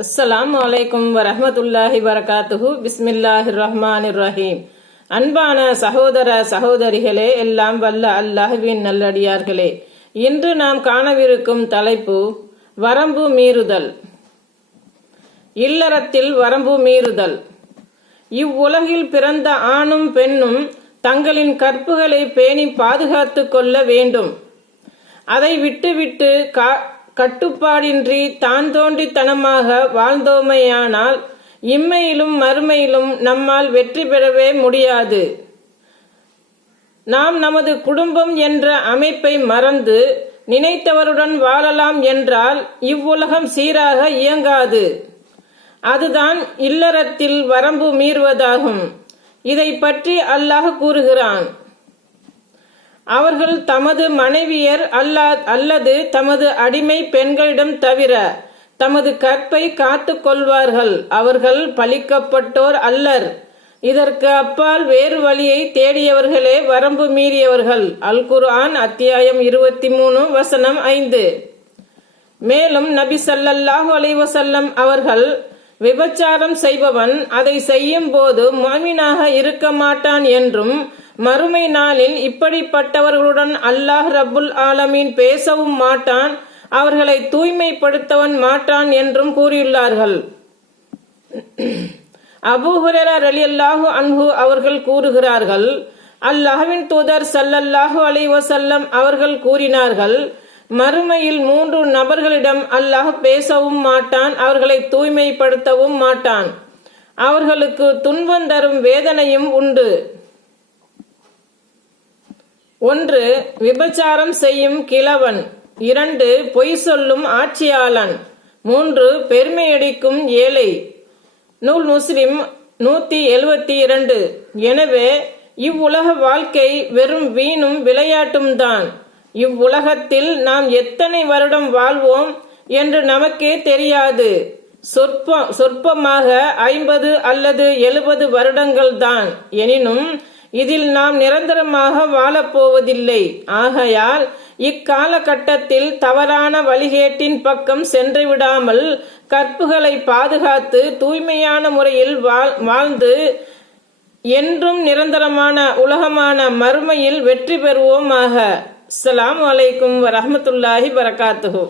அஸ்ஸலாமு அலைக்கும் வரஹ்மத்துல்லாஹி வரகாத்துஹு. பிஸ்மில்லாஹிர் ரஹ்மானிர் ரஹீம். அன்பான சகோதர சகோதரிகளே, எல்லாம் வல்ல அல்லாஹ்வின் நல்லடியார்களே, இன்று நாம் காணவிருக்கும் தலைப்பு வரம்பு மீறுதல். இல்லறத்தில் வரம்பு மீறுதல். இவ்வுலகில் பிறந்த ஆணும் பெண்ணும் தங்களின் கற்புகளை பேணி பாதுகாத்து கொள்ள வேண்டும். அதை விட்டுவிட்டு கட்டுப்பாடின்றி தான் தோன்றித்தனமாக வாழ்ந்தோமையானால் இம்மையிலும் மறுமையிலும் நம்மால் வெற்றி பெறவே முடியாது. நாம் நமது குடும்பம் என்ற அமைப்பை மறந்து நினைத்தவருடன் வாழலாம் என்றால் இவ்வுலகம் சீராக இயங்காது. அதுதான் இல்லறத்தில் வரம்பு மீறுவதாகும். இதை பற்றி அல்லாஹ் கூறுகிறான், அவர்கள் தமது மனைவியர் அல்லது தமது அடிமை பெண்களிடம் தவிர தமது கற்பை காத்து கொள்வார்கள். அவர்கள் பழிக்கப்பட்டோர் அல்லர். இதற்கு அப்பால் வேறு வழியை தேடியவர்களே வரம்பு மீறியவர்கள். அல் குர்ஆன் அத்தியாயம் 23 வசனம் 5. மேலும் நபி ஸல்லல்லாஹு அலைஹி வஸல்லம் அவர்கள், விபச்சாரம் செய்பவன் அதை செய்யும் போது முஃமினாக இருக்க மாட்டான் என்றும், மறுமை நாளில் இப்படிப்பட்டவர்களுடன் அல்லாஹ் ரப்புல் ஆலமீன் பேசவும் மாட்டான், அவர்களை தூய்மைப்படுத்தவன் மாட்டான் என்றும் கூறியுள்ளார்கள். அபூ ஹுரைரா ரலியல்லாஹு அன்ஹு அவர்கள் கூறுகிறார்கள், அல்லாஹ்வின் தூதர் ஸல்லல்லாஹு அலைஹி வஸல்லம் அவர்கள் கூறினார்கள், மறுமையில் 3 நபர்களிடம் அல்லாஹ் பேசவும் மாட்டான், அவர்களை தூய்மைப்படுத்தவும் மாட்டான். அவர்களுக்கு துன்பம் தரும் வேதனையும் உண்டு. 1. விபச்சாரம் செய்யும் கிழவன். 2. பொய் சொல்லும் ஆட்சியாளன். 3. பெருமையடிக்கும் ஏழை. நூல் முஸ்லிம் 172. எனவே இவ்வுலக வாழ்க்கை வெறும் வீணும் விளையாட்டும் தான். இவ்வுலகத்தில் நாம் எத்தனை வருடம் வாழ்வோம் என்று நமக்கே தெரியாது. சொற்பமாக 50 அல்லது 70 வருடங்கள் தான். எனினும் இதில் நாம் நிரந்தரமாக வாழப்போவதில்லை. ஆகையால் இக்காலகட்டத்தில் தவறான வழிகேட்டின் பக்கம் சென்று விடாமல் கற்புகளை பாதுகாத்து தூய்மையான முறையில் வாழ்ந்து என்றும் நிரந்தரமான உலகமான மறுமையில் வெற்றி பெறுவோமாக. அஸ்ஸலாமு அலைக்கும் வரஹ்மத்துல்லாஹி வரகாத்துஹு.